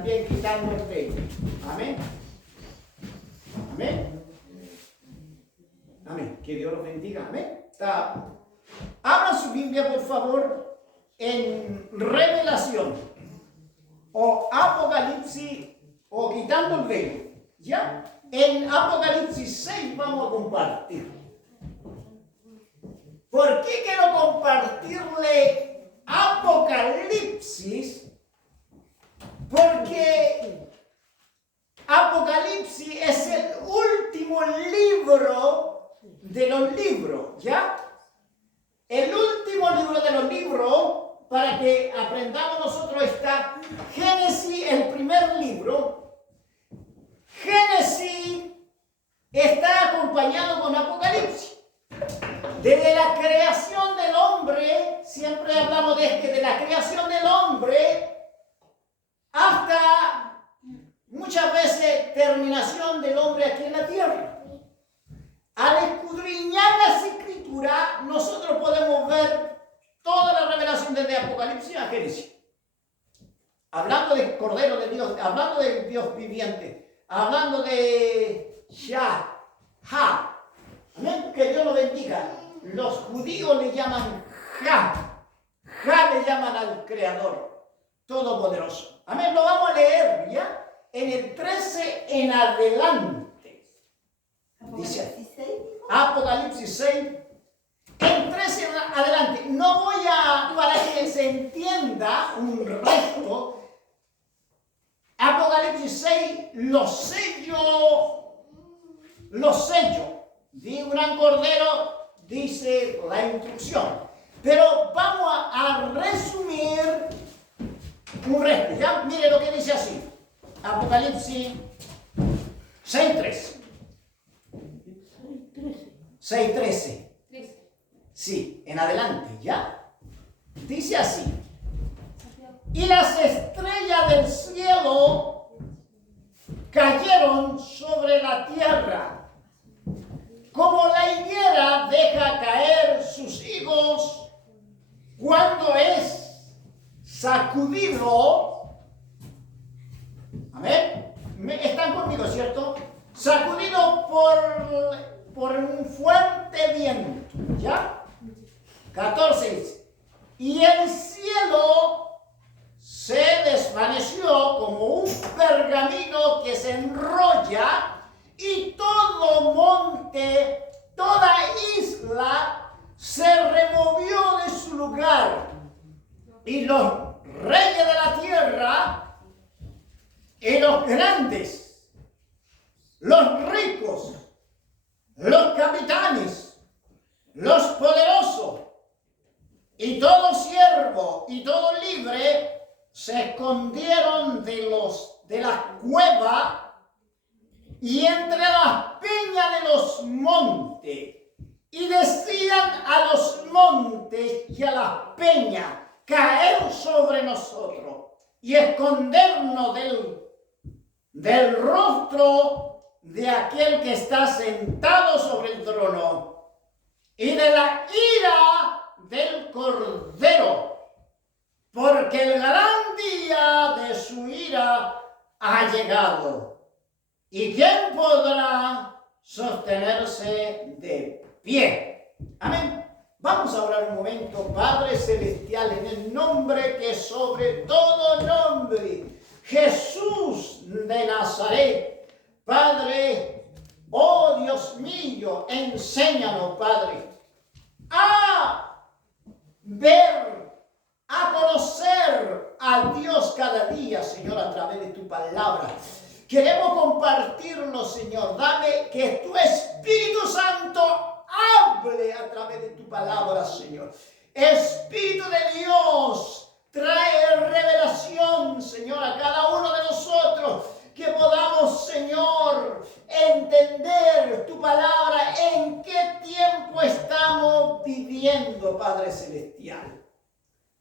también quitando el velo. Amén. Amén. Amén. Que Dios los bendiga. Amén. Abra su Biblia, por favor, en Revelación o Apocalipsis o quitando el velo. ¿Ya? En Apocalipsis 6 vamos a compartir. ¿Por qué quiero compartirle Apocalipsis? Porque Apocalipsis es el último libro de los libros, ¿ya? El último libro de los libros, para que aprendamos nosotros, está Génesis, el primer libro. Génesis está acompañado con Apocalipsis. Desde la creación del hombre, siempre hablamos de la creación del hombre, hasta muchas veces terminación del hombre aquí en la tierra. Al escudriñar las escrituras, nosotros podemos ver toda la revelación desde Apocalipsis a Génesis. Hablando del Cordero de Dios, hablando del Dios viviente, hablando de Yahweh. Amén. Que Dios lo bendiga. Los judíos le llaman Ja. Ja le llaman al Creador Todopoderoso. Amén. Lo vamos a leer ya en el 13 en adelante. Dice Apocalipsis 6. En 13 en adelante. No voy a, para que se entienda un resto. Apocalipsis 6, los sellos de un gran cordero, dice la instrucción. Pero vamos a resumir un resto. ¿Ya? Mire lo que dice así. Apocalipsis 6:13. 6:13. Sí, en adelante, ¿ya? Dice así. Y las estrellas del cielo cayeron sobre la tierra, como la higuera deja caer sus higos cuando es sacudido. Amén. ¿Están conmigo, cierto? Sacudido por un fuerte viento. ¿Ya? 14 dice. Y el cielo se desvaneció como un pergamino que se enrolla, y todo monte, toda isla se removió de su lugar, y los reyes de la tierra y los grandes, los ricos, los capitanes, los poderosos y todo siervo y todo libre se escondieron de la cueva y entre las peñas de los montes, y decían a los montes y a las peñas: caer sobre nosotros y escondernos del rostro de aquel que está sentado sobre el trono y de la ira del Cordero, porque el gran día de su ira ha llegado. ¿Y quién podrá sostenerse de pie? Amén. Vamos a orar un momento. Padre Celestial, en el nombre que es sobre todo nombre, Jesús de Nazaret. Padre, oh Dios mío, enséñanos, Padre, a ver, a conocer a Dios cada día, Señor, a través de tu palabra. Queremos compartirlo, Señor. Dame que tu Espíritu Santo hable a través de tu palabra, Señor. Espíritu de Dios, trae revelación, Señor, a cada uno de nosotros. Que podamos, Señor, entender tu palabra, en qué tiempo estamos viviendo, Padre Celestial.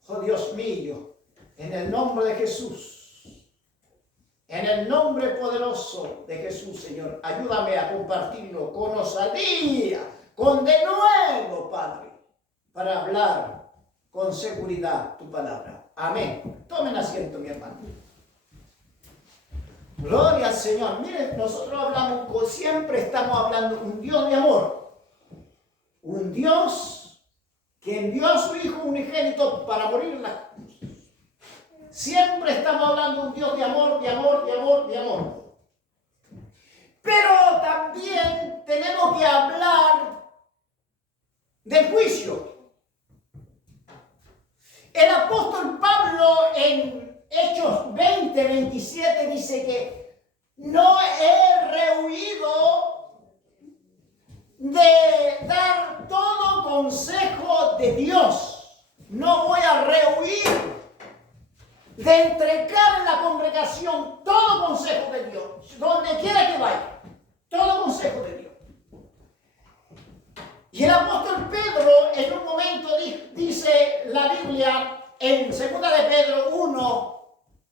Oh Dios mío, en el nombre de Jesús. En el nombre poderoso de Jesús, Señor, ayúdame a compartirlo con osadía, con denuedo, Padre, para hablar con seguridad tu palabra. Amén. Tomen asiento, mi hermano. Gloria al Señor. Miren, nosotros hablamos, siempre estamos hablando de un Dios de amor. Un Dios que envió a su Hijo unigénito para morir en la cruz. Siempre estamos hablando de un Dios de amor, de amor, de amor, de amor. Pero también tenemos que hablar del juicio. El apóstol Pablo en Hechos 20, 27 dice que no he rehuido de dar todo consejo de Dios. No voy a rehuir de entregar en la congregación todo consejo de Dios, donde quiera que vaya, todo consejo de Dios. Y el apóstol Pedro en un momento dice la Biblia en 2 de Pedro 1,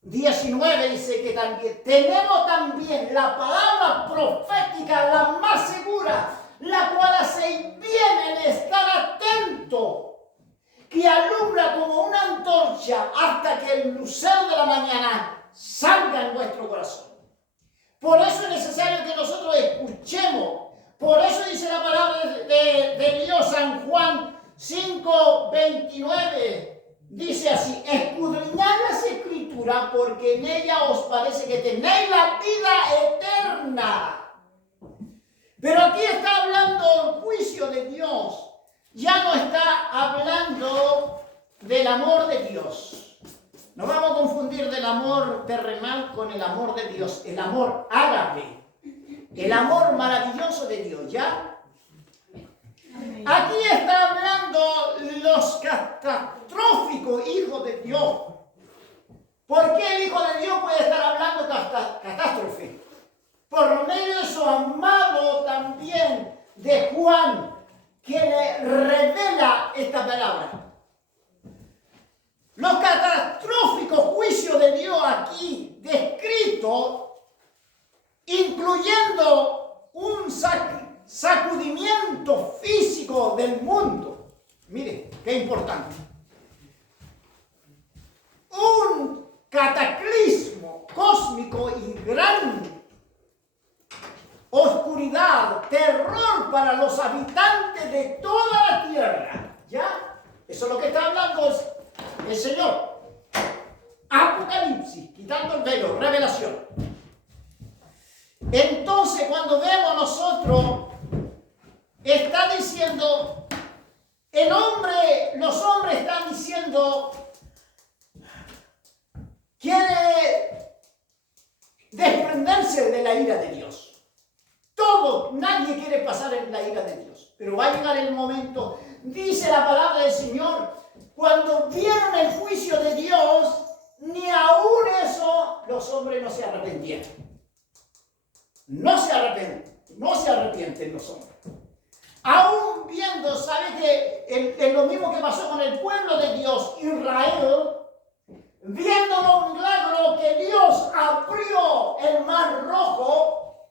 19, dice que también tenemos también la palabra profética, la más segura, la cual hace bien en estar atento, que alumbra como una antorcha hasta que el lucero de la mañana salga en vuestro corazón. Por eso es necesario que nosotros escuchemos. Por eso dice la palabra de Dios, San Juan 5, 29. Dice así: escudriñad las escrituras porque en ella os parece que tenéis la vida eterna. Pero aquí está hablando el juicio de Dios. Ya no está hablando del amor de Dios. No vamos a confundir del amor terrenal con el amor de Dios. El amor ágape. El amor maravilloso de Dios, ¿ya? Aquí está hablando los catastróficos hijos de Dios. ¿Por qué el Hijo de Dios puede estar hablando catástrofe? Por medio de su amado también de Juan, que le revela esta palabra. Los catastróficos juicios de Dios aquí descritos, incluyendo un sacudimiento físico del mundo. Mire, qué importante. Un cataclismo cósmico y gran oscuridad, terror para los habitantes de toda la tierra. ¿Ya? Eso es lo que está hablando el Señor. Apocalipsis, quitando el velo, revelación. Entonces, cuando vemos nosotros, está diciendo, los hombres están diciendo, quiere desprenderse de la ira de Dios. Nadie quiere pasar en la ira de Dios. Pero va a llegar el momento, dice la palabra del Señor, cuando vieron el juicio de Dios, ni aún eso los hombres no se arrepintieron. No se arrepienten los hombres. Aún viendo, ¿sabe que es lo mismo que pasó con el pueblo de Dios, Israel? Viendo los milagros que Dios abrió el mar rojo,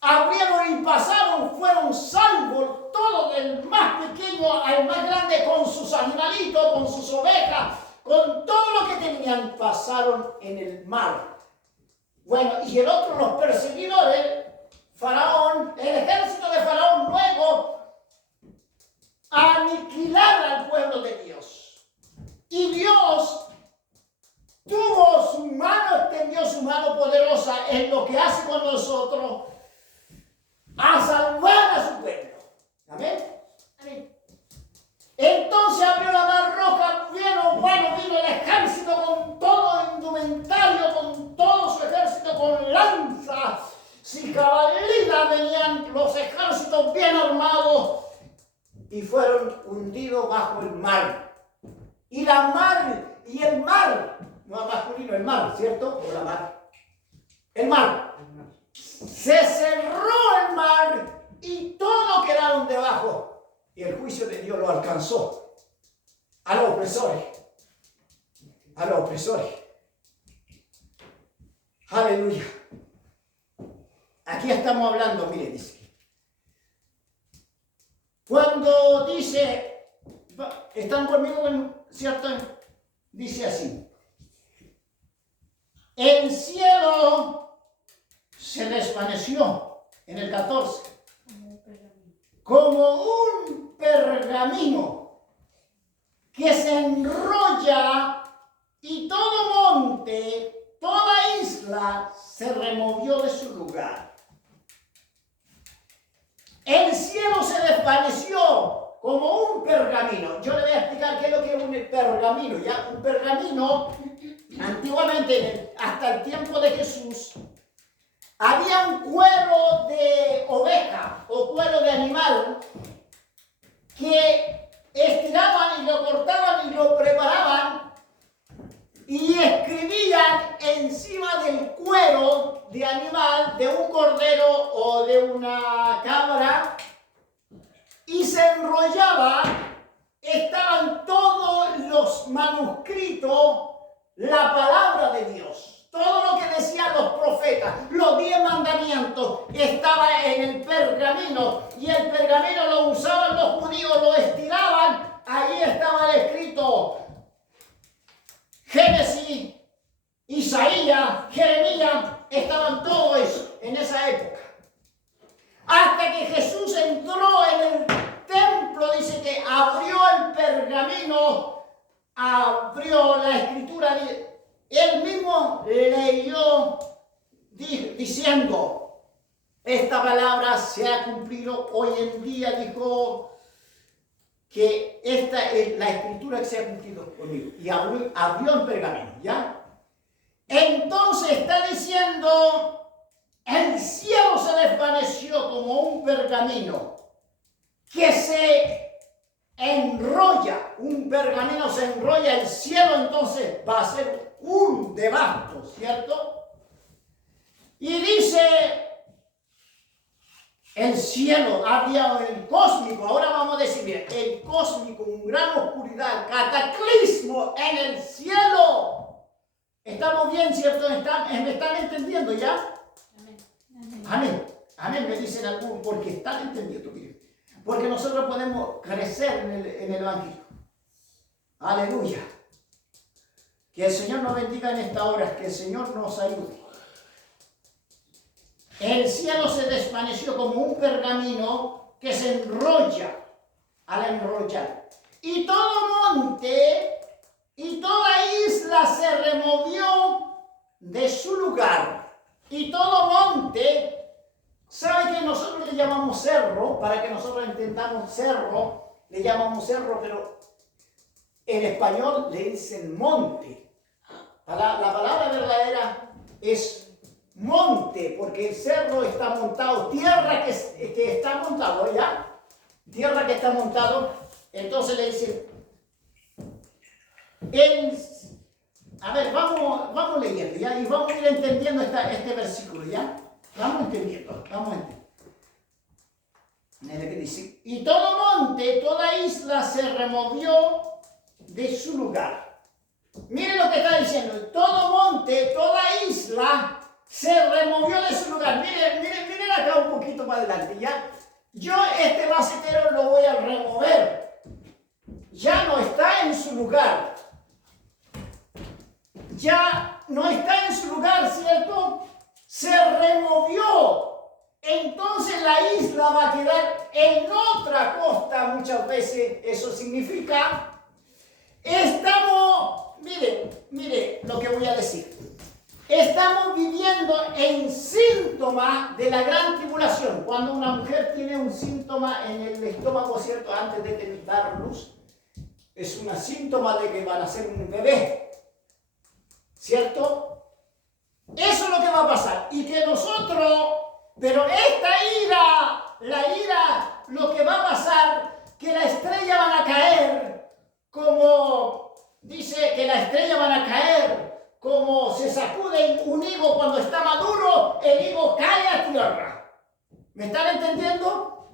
abrieron y pasaron, fueron salvos, todos del más pequeño al más grande, con sus animalitos, con sus ovejas, con todo lo que tenían, pasaron en el mar. Bueno, y el otro, los perseguidores, Faraón, el ejército de Faraón luego aniquilar al pueblo de Dios. Y Dios tuvo su mano, extendió su mano poderosa en lo que hace con nosotros, a salvar a su pueblo. ¿Amén? Amén. Entonces abrió la mar roja, vino el ejército con todo indumentario, con todo su ejército, con lanzas y caballería, venían los ejércitos bien armados y fueron hundidos bajo el mar. Y la mar, y el mar, no es masculino, el mar, ¿cierto? O la mar. El mar. Se cerró el mar y todos quedaron debajo. Y el juicio de Dios lo alcanzó a los opresores. A los opresores. Aleluya. Aquí estamos hablando, mire, dice. Cuando dice, ¿están conmigo, cierto? Dice así. el cielo se desvaneció en el 14, como un pergamino que se enrolla, y todo monte, toda isla se removió de su lugar. El cielo se desvaneció como un pergamino. Yo le voy a explicar qué es lo que es un pergamino. ¿Ya? Un pergamino, antiguamente, hasta el tiempo de Jesús, había un cuero de oveja o cuero de animal que estiraban y lo cortaban y lo preparaban y escribían encima del cuero de animal, de un cordero o de una cabra, y se enrollaba. Estaban todos los manuscritos, la palabra de Dios, todo lo que decían los profetas, los 10 mandamientos, estaba en el pergamino, y el pergamino lo usaban los judíos, lo estiraban, ahí estaba escrito Génesis, Isaías, Jeremías, estaban todos eso en esa época. Hasta que Jesús entró en el templo, dice que abrió el pergamino, abrió la escritura, él mismo leyó diciendo, esta palabra se ha cumplido hoy en día, dijo que esta es la escritura que se ha cumplido conmigo. Y abrió el pergamino, ¿ya? Entonces está diciendo, el cielo se desvaneció como un pergamino que se enrolla. Un pergamino se enrolla, el cielo entonces va a ser un debasto, ¿cierto? Y dice, el cielo, había el cósmico, ahora vamos a decir, bien, el cósmico, una gran oscuridad, cataclismo en el cielo. ¿Estamos bien, cierto? ¿Me están entendiendo ya? Amén. Amén. Amén, me dicen algunos, porque están entendiendo, miren. Porque nosotros podemos crecer en el Evangelio. Aleluya. Que el Señor nos bendiga en esta hora, que el Señor nos ayude. El cielo se desvaneció como un pergamino que se enrolla al enrollar. Y todo monte y toda isla se removió de su lugar. Y todo monte, ¿sabe que nosotros le llamamos cerro? Para que nosotros entendamos cerro, le llamamos cerro, pero en español le dicen monte. La palabra verdadera es monte, porque el cerro está montado, tierra que está montado, ¿ya? Tierra que está montado, entonces le dicen, a ver, vamos leyendo, ¿ya? Y vamos a ir entendiendo este versículo, ¿ya? Vamos entendiendo. Mira que dice, y todo monte, toda isla se removió de su lugar. Miren lo que está diciendo, todo monte, toda isla se removió de su lugar. Miren acá un poquito para adelante, ¿ya? Yo este macetero lo voy a remover. Ya no está en su lugar. Ya no está en su lugar, ¿cierto? Se removió. Entonces la isla va a quedar en otra costa muchas veces. Eso significa, mire lo que voy a decir. Estamos viviendo en síntoma de la gran tribulación. Cuando una mujer tiene un síntoma en el estómago, ¿cierto? Antes de dar luz, es un síntoma de que van a ser un bebé, ¿cierto? Eso es lo que va a pasar. Y que nosotros, pero esta ira, lo que va a pasar, que la estrella van a caer, como dice que la estrella van a caer, como se sacude un higo cuando está maduro, el higo cae a tierra. ¿Me están entendiendo?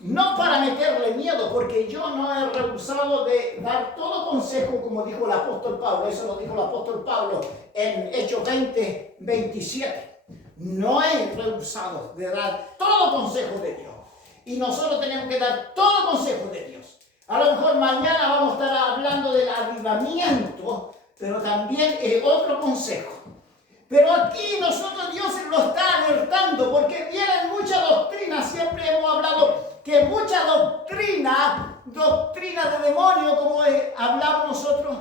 No para meterle miedo, porque yo no he rehusado de dar todo consejo, como dijo el apóstol Pablo. Eso lo dijo el apóstol Pablo en Hechos 20, 27. No he rehusado de dar todo consejo de Dios. Y nosotros tenemos que dar todo consejo de Dios. A lo mejor mañana vamos a estar hablando del avivamiento, pero también otro consejo. Pero aquí nosotros Dios lo está alertando porque vienen muchas doctrinas. Siempre hemos hablado que mucha doctrina de demonio, como hablamos nosotros,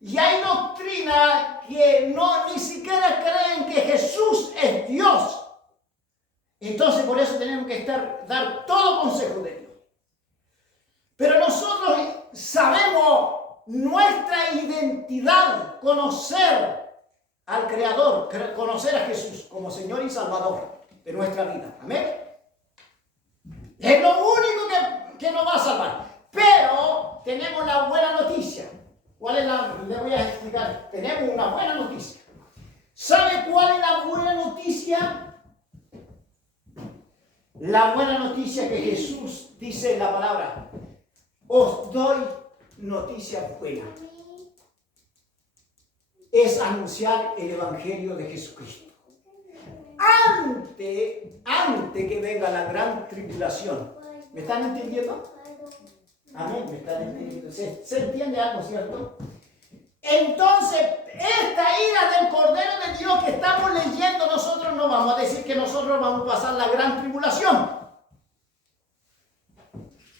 y hay doctrina que ni siquiera creen que Jesús es Dios. Entonces por eso tenemos que dar todo consejo de Dios. Pero nosotros sabemos nuestra identidad, conocer al Creador, conocer a Jesús como Señor y Salvador de nuestra vida. Amén. Es lo único que nos va a salvar. Pero tenemos la buena noticia. ¿Cuál es le voy a explicar. Tenemos una buena noticia. ¿Sabe cuál es la buena noticia? La buena noticia que Jesús dice en la palabra. Os doy noticia buena. Es anunciar el Evangelio de Jesucristo. Antes que venga la gran tribulación. ¿Me están entendiendo? Amén, me están entendiendo. ¿Se entiende algo, cierto? Entonces, esta ira del Cordero de Dios que estamos leyendo, nosotros no vamos a decir que nosotros vamos a pasar la gran tribulación.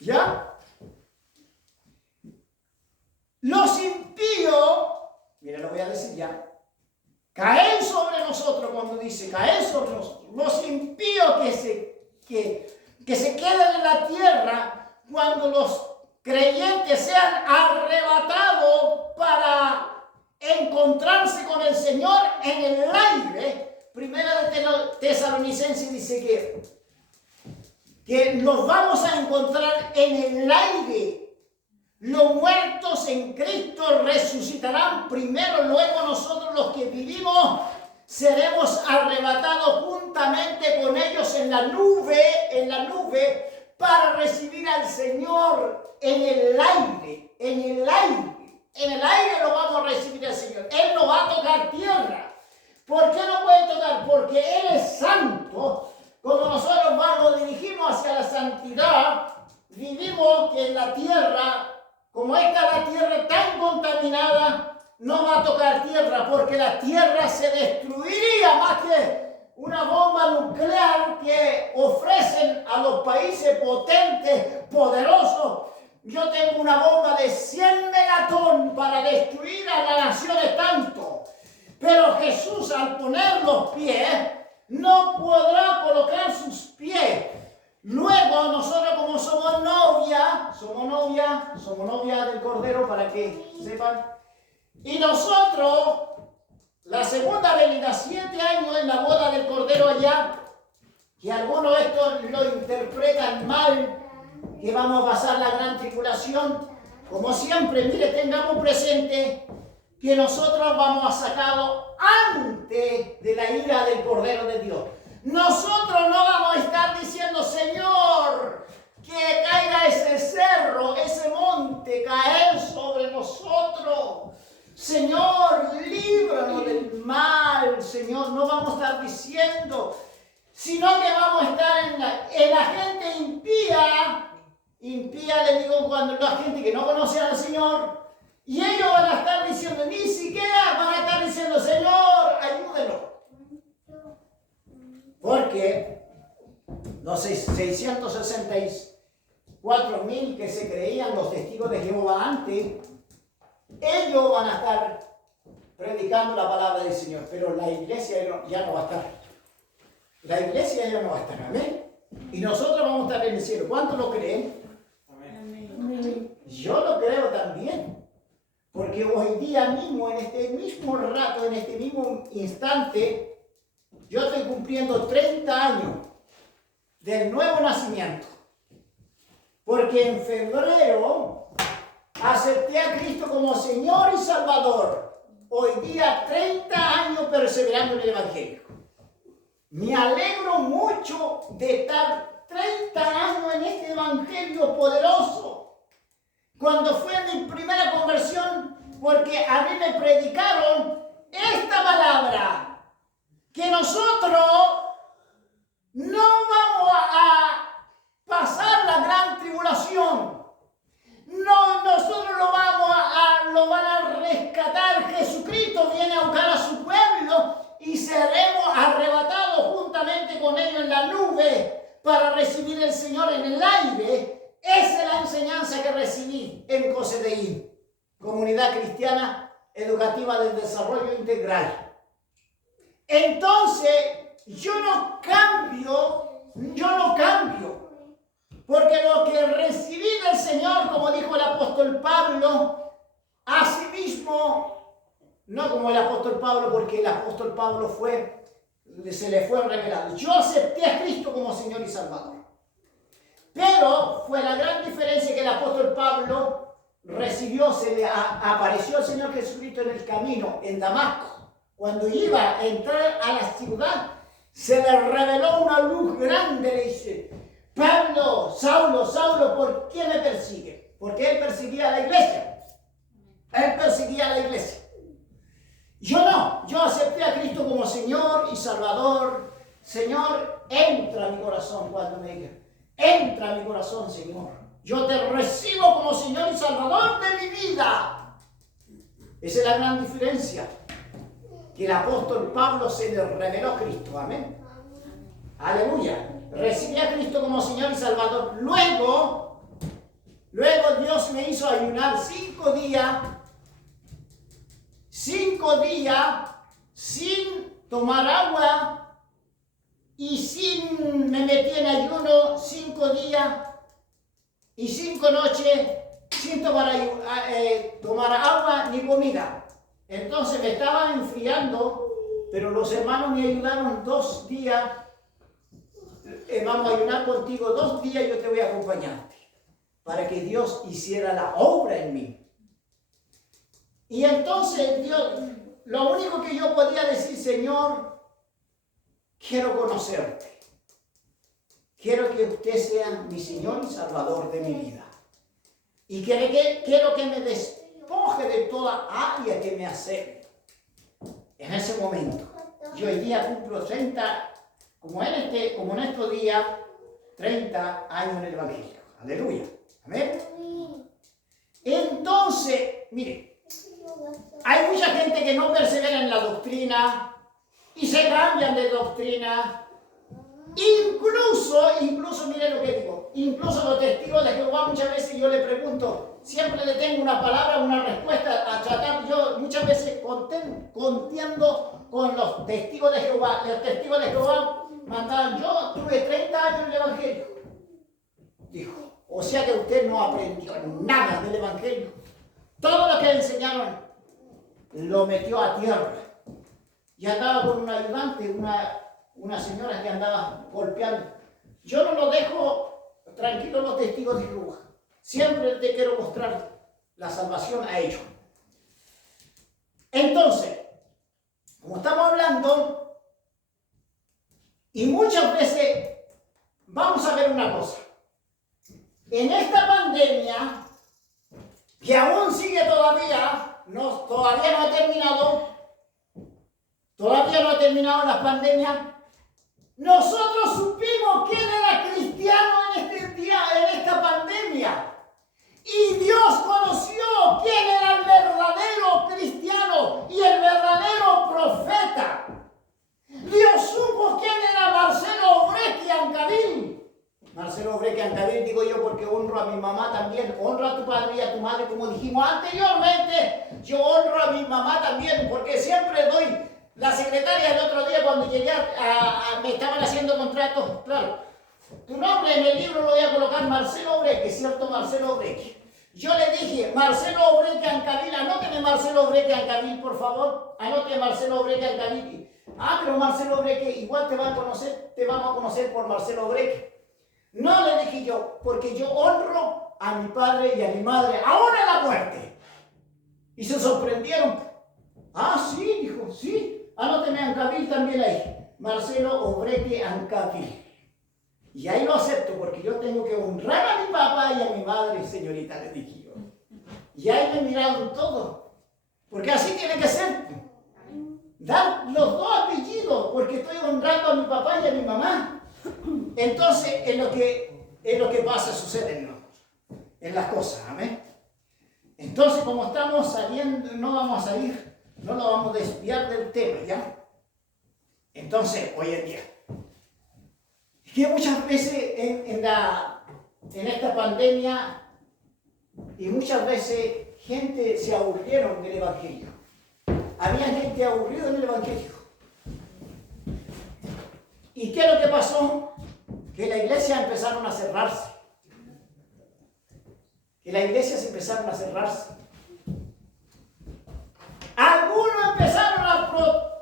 ¿Ya? Los impíos, mira, lo voy a decir ya, caen sobre nosotros cuando dice caen sobre nosotros. Los impíos que se quedan en la tierra cuando los creyentes sean arrebatados para encontrarse con el Señor en el aire. Primera de Tesalonicenses dice que nos vamos a encontrar en el aire. Los muertos en Cristo resucitarán primero, luego nosotros los que vivimos seremos arrebatados juntamente con ellos en la nube para recibir al Señor en el aire. En el aire lo vamos a recibir al Señor. Él no va a tocar tierra. ¿Por qué no puede tocar? Porque Él es santo. Cuando nosotros nos dirigimos hacia la santidad, vivimos que en la tierra, como está la tierra tan contaminada, no va a tocar tierra, porque la tierra se destruiría más que una bomba nuclear que ofrecen a los países potentes, poderosos. Yo tengo una bomba de 100 megatón para destruir a las naciones tanto. Pero Jesús, al poner los pies, no podrá colocar sus pies. Luego nosotros, como somos novia del Cordero, para que sepan. Y nosotros, la segunda venida, 7 años en la boda del Cordero allá, que algunos esto lo interpretan mal, que vamos a pasar la gran tribulación. Como siempre, mire, tengamos presente que nosotros vamos a sacarlo antes de la ira del Cordero de Dios. Nosotros no vamos a estar diciendo, Señor, que caiga ese cerro, ese monte, caer sobre nosotros. Señor, líbranos del mal, Señor. No vamos a estar diciendo, sino que vamos a estar en la gente impía. Impía, le digo, cuando la gente que no conoce al Señor, y ellos van a estar diciendo, ni siquiera van a estar diciendo, Señor, ayúdenos. Porque los 664,000 que se creían los testigos de Jehová antes, ellos van a estar predicando la palabra del Señor, pero la iglesia ya no va a estar. La iglesia ya no va a estar, amén. Y nosotros vamos a estar en el cielo. ¿Cuántos lo creen? Amén. Yo lo creo también. Porque hoy día mismo, en este mismo rato, en este mismo instante, yo estoy cumpliendo 30 años del nuevo nacimiento. Porque en febrero acepté a Cristo como Señor y Salvador. Hoy día 30 años perseverando en el Evangelio. Me alegro mucho de estar 30 años en este Evangelio poderoso. Cuando fue mi primera conversión, porque a mí me predicaron esta palabra, que nosotros no vamos a pasar la gran tribulación. No, nosotros lo van a rescatar. Jesucristo viene a buscar a su pueblo y se para recibir el Señor en el aire. Esa es la enseñanza que recibí en COSEDEI, Comunidad Cristiana Educativa del Desarrollo Integral. Entonces, yo no cambio, porque lo que recibí del Señor, como dijo el apóstol Pablo, asimismo, no como el apóstol Pablo, porque el apóstol Pablo se le fue revelado. Yo acepté a Cristo como Señor y Salvador. Pero fue la gran diferencia que el apóstol Pablo recibió, se le apareció el Señor Jesucristo en el camino, en Damasco. Cuando iba a entrar a la ciudad, se le reveló una luz grande, le dice: Pablo, Saulo, Saulo, ¿por qué me persigue? Porque él perseguía a la iglesia. Él perseguía a la iglesia. Yo no, yo acepté a Cristo como Señor y Salvador. Señor, entra a mi corazón cuando me diga: entra a mi corazón, Señor. Yo te recibo como Señor y Salvador de mi vida. Esa es la gran diferencia. Que el apóstol Pablo se le reveló a Cristo. Amén. Aleluya. Recibí a Cristo como Señor y Salvador. Luego Dios me hizo ayunar 5 días. 5 días sin tomar agua y me metí en ayuno 5 días y 5 noches sin tomar agua ni comida. Entonces me estaba enfriando, pero los hermanos me ayudaron 2 días. Vamos a ayunar contigo 2 días, yo te voy a acompañarte, para que Dios hiciera la obra en mí. Y entonces Dios, lo único que yo podía decir: Señor, quiero conocerte. Quiero que usted sea mi Señor y Salvador de mi vida. Y quiero que me despoje de toda área que me hace. En ese momento, yo hoy día cumplo 30, como en estos días, 30 años en el Evangelio. Aleluya. Amén. Entonces, mire, hay mucha gente que no persevera en la doctrina y se cambian de doctrina. Incluso, mire lo que digo, incluso los testigos de Jehová, muchas veces yo le pregunto, siempre le tengo una palabra, una respuesta a tratar. Yo muchas veces contiendo con los testigos de Jehová. Los testigos de Jehová mandaban: yo tuve 30 años en el Evangelio. Dijo: o sea que usted no aprendió nada del Evangelio. Todo lo que enseñaron lo metió a tierra. Y andaba con un ayudante, una señora que andaba golpeando. Yo no lo dejo tranquilo los testigos de Jehová. Siempre te quiero mostrar la salvación a ellos. Entonces, como estamos hablando, y muchas veces vamos a ver una cosa. En esta pandemia, que aún sigue todavía no ha terminado, la pandemia, nosotros supimos quién era cristiano en esta pandemia. Y Dios conoció quién era el verdadero cristiano y el verdadero profeta. Dios supo quién era Marcelo Obrequi Ancabil. Marcelo Obrequi Ancabil, digo yo, porque honro a mi mamá también. Honro a tu padre y a tu madre, como dijimos anteriormente. Yo honro a mi mamá también, porque siempre doy. La secretaria el otro día, cuando llegué me estaban haciendo contratos, claro. Tu nombre en el libro lo voy a colocar Marcelo Obrequi, ¿cierto? Marcelo Obrequi. Yo le dije: Marcelo Obrequi Ancabil, anóteme Marcelo Obrequi Ancabil, por favor. Anóteme Marcelo Obrequi Ancabil. Pero Marcelo Obrequi, igual te vamos a conocer por Marcelo Obrequi. No, le dije yo, porque yo honro a mi padre y a mi madre, aún en la muerte. Y se sorprendieron. Sí, dijo, sí. Anóteme Ancabil también ahí. Marcelo Obrequi Ancabil. Y ahí lo acepto, porque yo tengo que honrar a mi papá y a mi madre, señorita, le dije yo. Y ahí me miraron todo. Porque así tiene que ser. Dar los 2 apellidos, porque estoy honrando a mi papá y a mi mamá. Entonces, es lo que pasa, sucede en las cosas. Amén. Entonces, como estamos saliendo, no vamos a salir, no nos vamos a desviar del tema, ¿ya? Entonces, hoy en día, que muchas veces en esta pandemia y muchas veces gente se aburrieron del Evangelio. Había gente aburrida en el Evangelio. ¿Y qué es lo que pasó? Que la iglesia empezaron a cerrarse. Algunos empezaron a...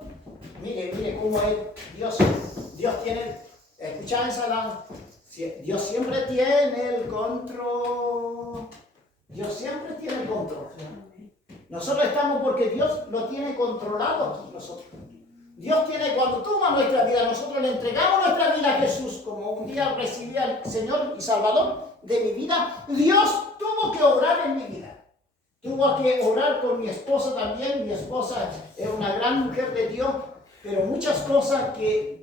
Mire cómo es Dios. Dios tiene... Escuchad esa la... Dios siempre tiene el control. Dios siempre tiene el control. Nosotros estamos porque Dios lo tiene controlado aquí nosotros. Dios tiene, cuando toma nuestra vida, nosotros le entregamos nuestra vida a Jesús, como un día recibí al Señor y Salvador de mi vida. Dios tuvo que obrar en mi vida. Tuvo que orar con mi esposa también. Mi esposa es una gran mujer de Dios, pero muchas cosas que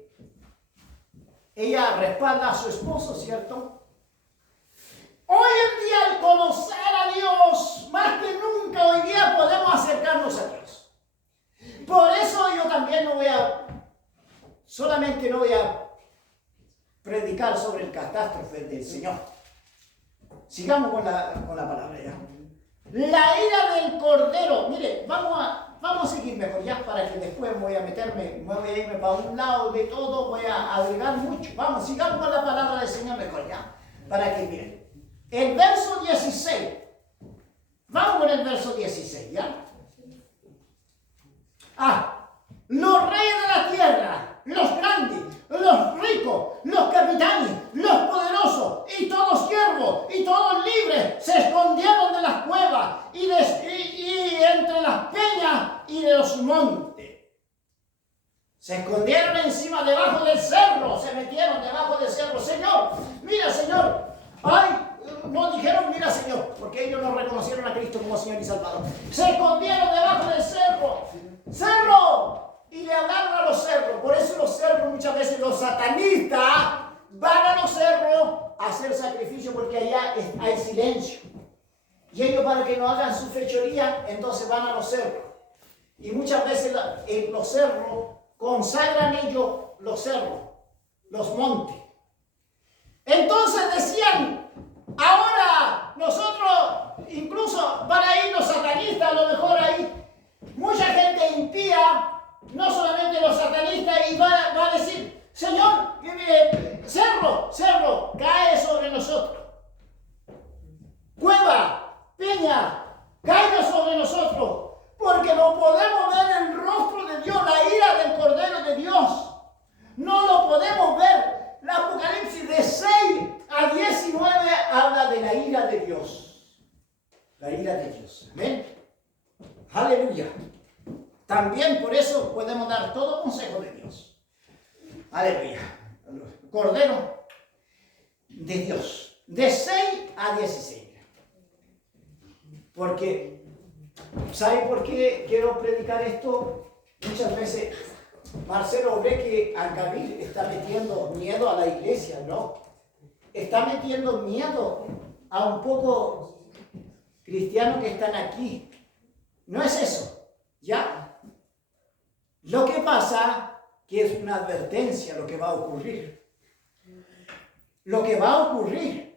ella respalda a su esposo, ¿cierto? Hoy en día, al conocer a Dios, más que nunca hoy día podemos acercarnos a Dios. Por eso yo también no voy a predicar sobre el catástrofe del Señor. Sigamos con la palabra ya. La ira del Cordero. Mire, vamos a seguir mejor ya, para que después voy a irme para un lado de todo, voy a agregar mucho. Vamos, sigamos con la palabra del Señor mejor ya, para que miren. El verso 16. Vamos con el verso 16, ¿ya? Los reyes de la tierra, los grandes, los ricos, los capitanes, los poderosos, y todos siervos, y todos libres, se escondieron de las cuevas, y entre las peñas y de los montes. Se escondieron encima, debajo del cerro, se metieron debajo del cerro. Señor, mira, Señor, no dijeron, mira, Señor, porque ellos no reconocieron a Cristo como Señor y Salvador. Se escondieron debajo del cerro, y le hablaron a los cerros. Por eso los cerros, muchas veces los satanistas van a los cerros a hacer sacrificio, porque allá hay silencio. Y ellos, para que no hagan su fechoría, entonces van a los cerros. Y muchas veces los cerros consagran ellos los cerros, los montes. Entonces decían, ahora nosotros, incluso van a ir los satanistas, a lo mejor ahí, mucha gente impía, no solamente los satanistas, y va a decir, Señor, cerro, cae sobre nosotros. Cueva, peña, caiga sobre nosotros, porque no podemos ver el rostro de Dios, la ira del Cordero de Dios. No lo podemos ver. El Apocalipsis de 6 a 19 habla de la ira de Dios. La ira de Dios. Amén. Aleluya. También por eso podemos dar todo consejo de Dios. Aleluya. Cordero de Dios. De 6 a 16. Porque, ¿sabe por qué quiero predicar esto? Muchas veces Marcelo ve que Alcavil está metiendo miedo a la iglesia, ¿no? Está metiendo miedo a un poco cristianos que están aquí. No es eso, ¿ya? Lo que pasa que es una advertencia lo que va a ocurrir. Lo que va a ocurrir.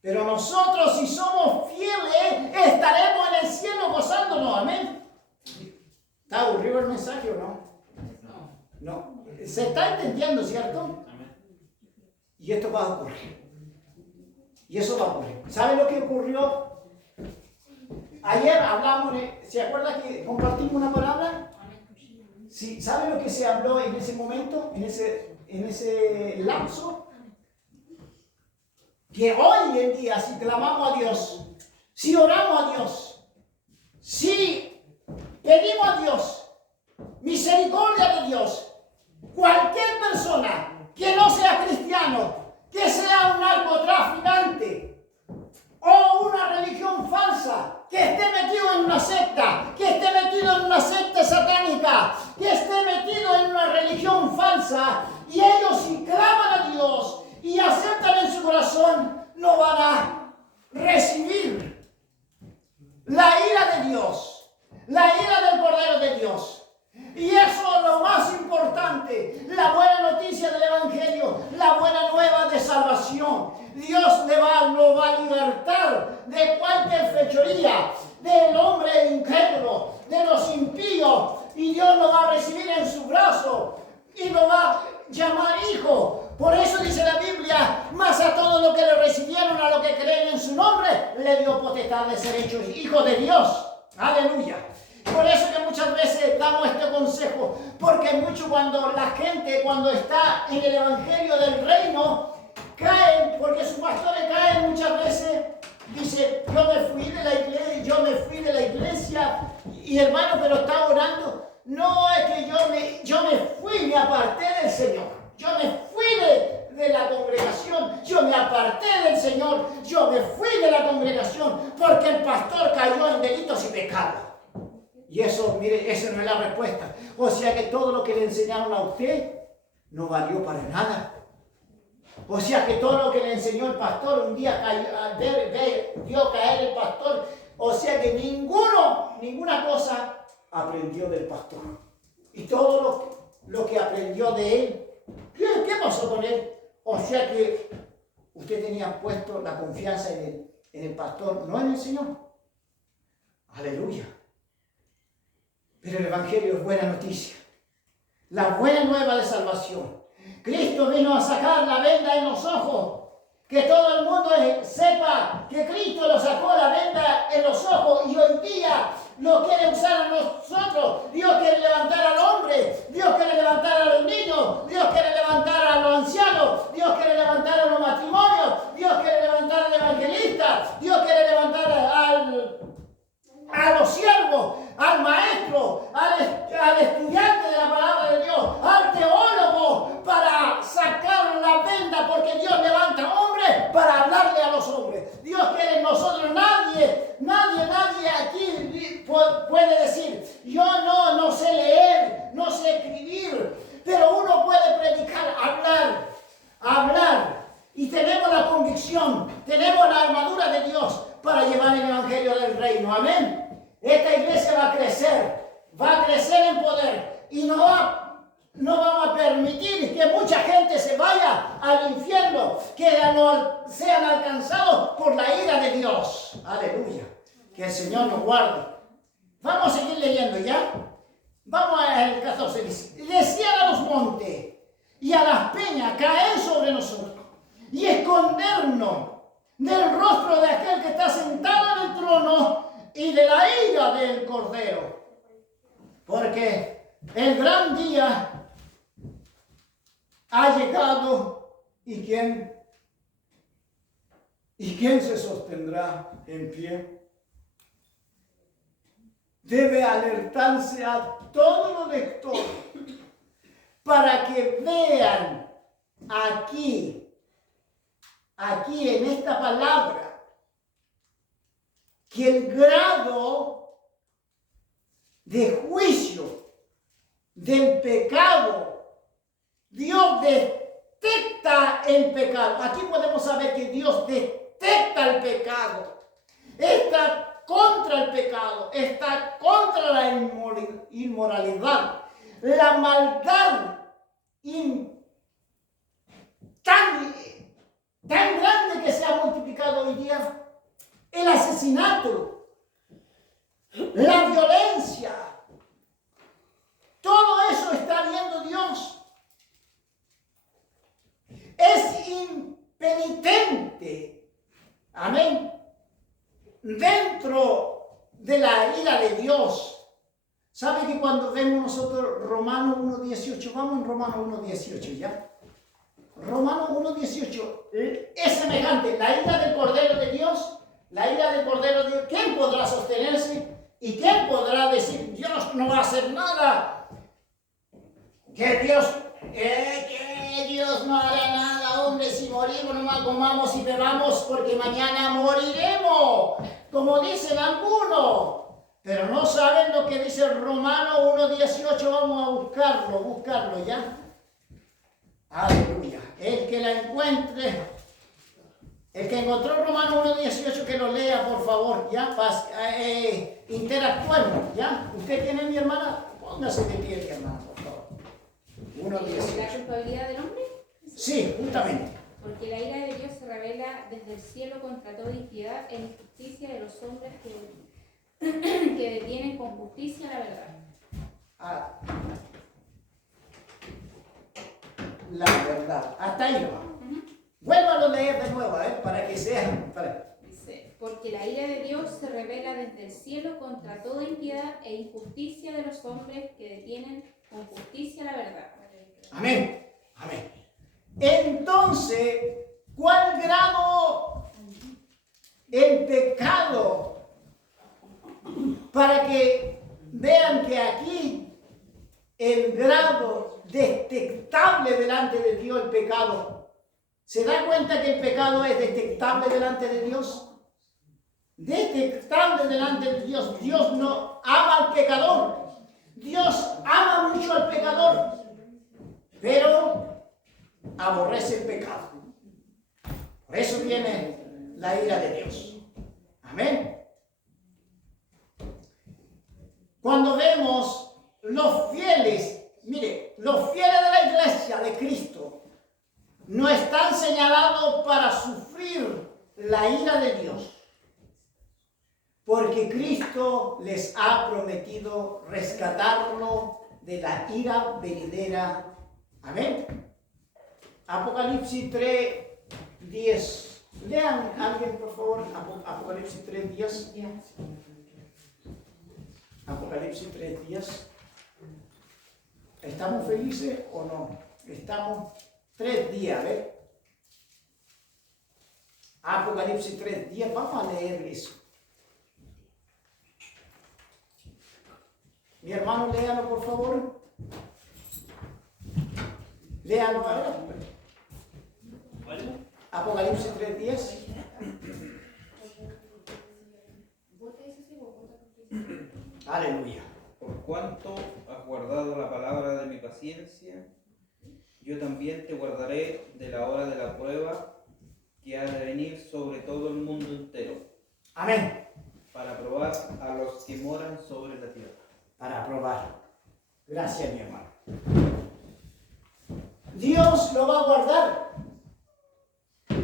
Pero nosotros, si somos fieles, estaremos en el cielo gozándonos. Amén. ¿Está aburrido el mensaje o no? No. Se está entendiendo, ¿cierto? Y esto va a ocurrir. Y eso va a ocurrir. ¿Sabe lo que ocurrió? Ayer hablamos, ¿se acuerda que compartimos una palabra? Sí, ¿sabe lo que se habló en ese momento, en ese lapso? Que hoy en día, si clamamos a Dios, si oramos a Dios, si pedimos a Dios, misericordia de Dios, cualquier persona que no sea cristiano, que sea un narcotraficante o una religión falsa, que esté metido en una secta, que esté metido en una secta satánica, que esté metido en una religión falsa, y ellos si claman a Dios y aceptan en su corazón, no van a recibir la ira de Dios, la ira del Cordero de Dios. Y eso es lo más importante, la buena noticia del Evangelio, la buena idolatría, del hombre incrédulo, de los impíos, y Dios nos va a recibir en su brazo y nos va a llamar hijo. Por eso dice la Biblia, más a todos los que le recibieron, a los que creen en su nombre, le dio potestad de ser hechos hijos de Dios. Aleluya. Por eso que muchas veces damos este consejo, porque mucho cuando la gente, cuando está en el evangelio del reino, caen, porque sus pastores caen muchas veces, dice, yo me fui de la iglesia, y hermano, pero está orando. No es que yo me fui, me aparté del Señor, yo me fui de la congregación, yo me aparté del Señor, yo me fui de la congregación, porque el pastor cayó en delitos y pecados. Y eso, mire, esa no es la respuesta. O sea que todo lo que le enseñaron a usted no valió para nada. O sea que todo lo que le enseñó el pastor, un día vio caer el pastor. O sea que ninguna cosa aprendió del pastor. Y todo lo que aprendió de él, ¿qué pasó con él? O sea que usted tenía puesto la confianza en el pastor, no en el Señor. Aleluya. Pero el evangelio es buena noticia. La buena nueva de salvación. Cristo vino a sacar la venda en los ojos. Que todo el mundo sepa que Cristo lo sacó la venda en los ojos y hoy día lo quiere usar a nosotros. Dios quiere levantar al hombre, Dios quiere levantar a los niños, Dios quiere levantar a los ancianos, Dios quiere levantar a los matrimonios, Dios quiere levantar al evangelista, Dios quiere levantar a los siervos, al maestro, al estudiante de la palabra de Dios, al teólogo, para sacar la venda, porque Dios levanta hombres para hablarle a los hombres. Dios quiere en nosotros, nadie aquí puede decir, yo no sé leer, no sé escribir, pero uno puede predicar, hablar, y tenemos la convicción, tenemos la armadura de Dios para llevar el evangelio del reino. Amén. Esta iglesia va a crecer en poder y no vamos a permitir que mucha gente se vaya al infierno, que no sean alcanzados por la ira de Dios. Aleluya. Que el Señor nos guarde. Vamos a seguir leyendo ya. Vamos al 14. Decían a los montes y a las peñas caer sobre nosotros y escondernos del rostro de aquel que está sentado en el trono y de la ira del Cordero. Porque el gran día ha llegado y ¿quién se sostendrá en pie? Debe alertarse a todos los lectores para que vean aquí en esta palabra, que el grado de juicio del pecado, Dios detecta el pecado. Aquí podemos saber que Dios detecta el pecado. Está contra el pecado, está contra la inmoralidad, la maldad tan grande que se ha multiplicado hoy día. El asesinato, la violencia, todo eso está viendo Dios. Es impenitente, amén, dentro de la ira de Dios. ¿Sabe que cuando vemos nosotros Romanos 1.18, vamos en Romanos 1.18 ya? Romanos 1.18 es semejante, la ira del Cordero de Dios. La ira del Cordero de Dios, ¿quién podrá sostenerse? ¿Y quién podrá decir, Dios no va a hacer nada? Que Dios no hará nada, hombre, si morimos, nomás comamos y bebamos, porque mañana moriremos, como dicen algunos. Pero no saben lo que dice Romano 1.18, vamos a buscarlo ya. Aleluya. El que la encuentre. El que encontró Romanos 1.18, que lo lea, por favor, ya, interactuemos, ya. ¿Usted tiene, mi hermana? Póngase de pie, mi hermana, por favor. 1.18. ¿La culpabilidad del hombre? Sí, justamente. Porque la ira de Dios se revela desde el cielo contra toda impiedad e injusticia de los hombres que que detienen con justicia la verdad. Ah, la verdad. Hasta ahí va. Vuélvalo a leer de nuevo, para que sea. Dice, porque la ira de Dios se revela desde el cielo contra toda impiedad e injusticia de los hombres que detienen con justicia la verdad. Amén. Amén. Entonces, ¿cuál grado el pecado? Para que vean que aquí el grado detectable delante de Dios, el pecado. ¿Se da cuenta que el pecado es detectable delante de Dios? Detectable delante de Dios. Dios no ama al pecador. Dios ama mucho al pecador, pero aborrece el pecado. Por eso viene la ira de Dios. Amén. Cuando vemos los fieles, mire, los fieles de la iglesia de Cristo no están señalados para sufrir la ira de Dios, porque Cristo les ha prometido rescatarlo de la ira venidera. Amén. Apocalipsis 3:10. Lean alguien, por favor, Apocalipsis 3:10. Apocalipsis 3:10. ¿Estamos felices o no? Estamos 3 días, ¿ves? Apocalipsis 3:10. Vamos a leer eso. Mi hermano, léalo, por favor. Léalo, a ver. Apocalipsis 3:10. Aleluya. Por cuanto has guardado la palabra de mi paciencia, yo también te guardaré de la hora de la prueba que ha de venir sobre todo el mundo entero. Amén. Para probar a los que moran sobre la tierra. Para probar. Gracias, mi hermano. Dios lo va a guardar.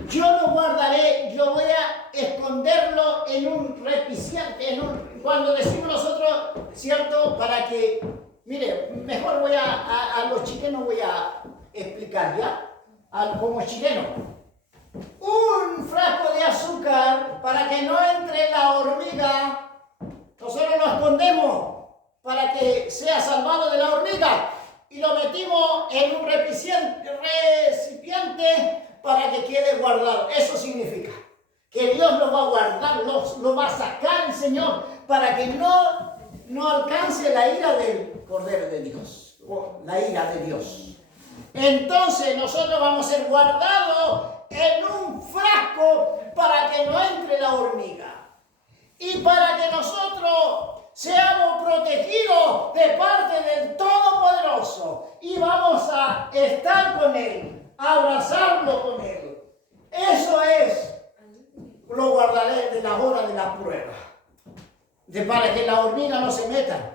Yo lo guardaré, yo voy a esconderlo en un recipiente, cuando decimos nosotros, ¿cierto? Para que, mire, mejor voy a los chilenos voy a explicar, ¿ya? Como chileno. Un frasco de azúcar para que no entre la hormiga, nosotros lo escondemos para que sea salvado de la hormiga y lo metimos en un recipiente para que quede guardado. Eso significa que Dios lo va a guardar, lo va a sacar el Señor para que no alcance la ira del Cordero de Dios, o la ira de Dios. Entonces nosotros vamos a ser guardados en un frasco para que no entre la hormiga y para que nosotros seamos protegidos de parte del Todopoderoso y vamos a estar con Él, a abrazarlo con Él. Eso es, lo guardaré de la hora de la prueba, para que la hormiga no se meta,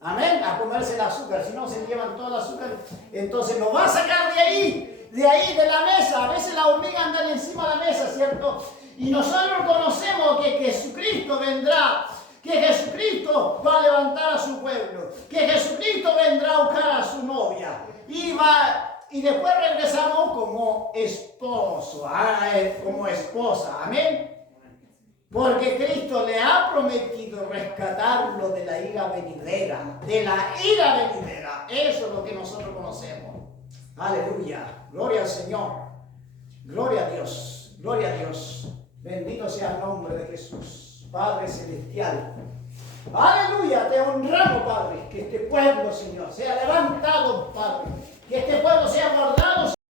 amén, a comerse el azúcar. Si no se llevan todo el azúcar, entonces nos va a sacar de ahí, de la mesa. A veces las hormigas andan encima de la mesa, ¿cierto? Y nosotros conocemos que Jesucristo vendrá, que Jesucristo va a levantar a su pueblo, que Jesucristo vendrá a buscar a su novia y después regresamos como esposo, como esposa, amén. Porque Cristo le ha prometido rescatarlo de la ira venidera, Eso es lo que nosotros conocemos. Aleluya, gloria al Señor, gloria a Dios, gloria a Dios. Bendito sea el nombre de Jesús, Padre Celestial. Aleluya, te honramos, Padre, que este pueblo, Señor, sea levantado, Padre, que este pueblo sea guardado.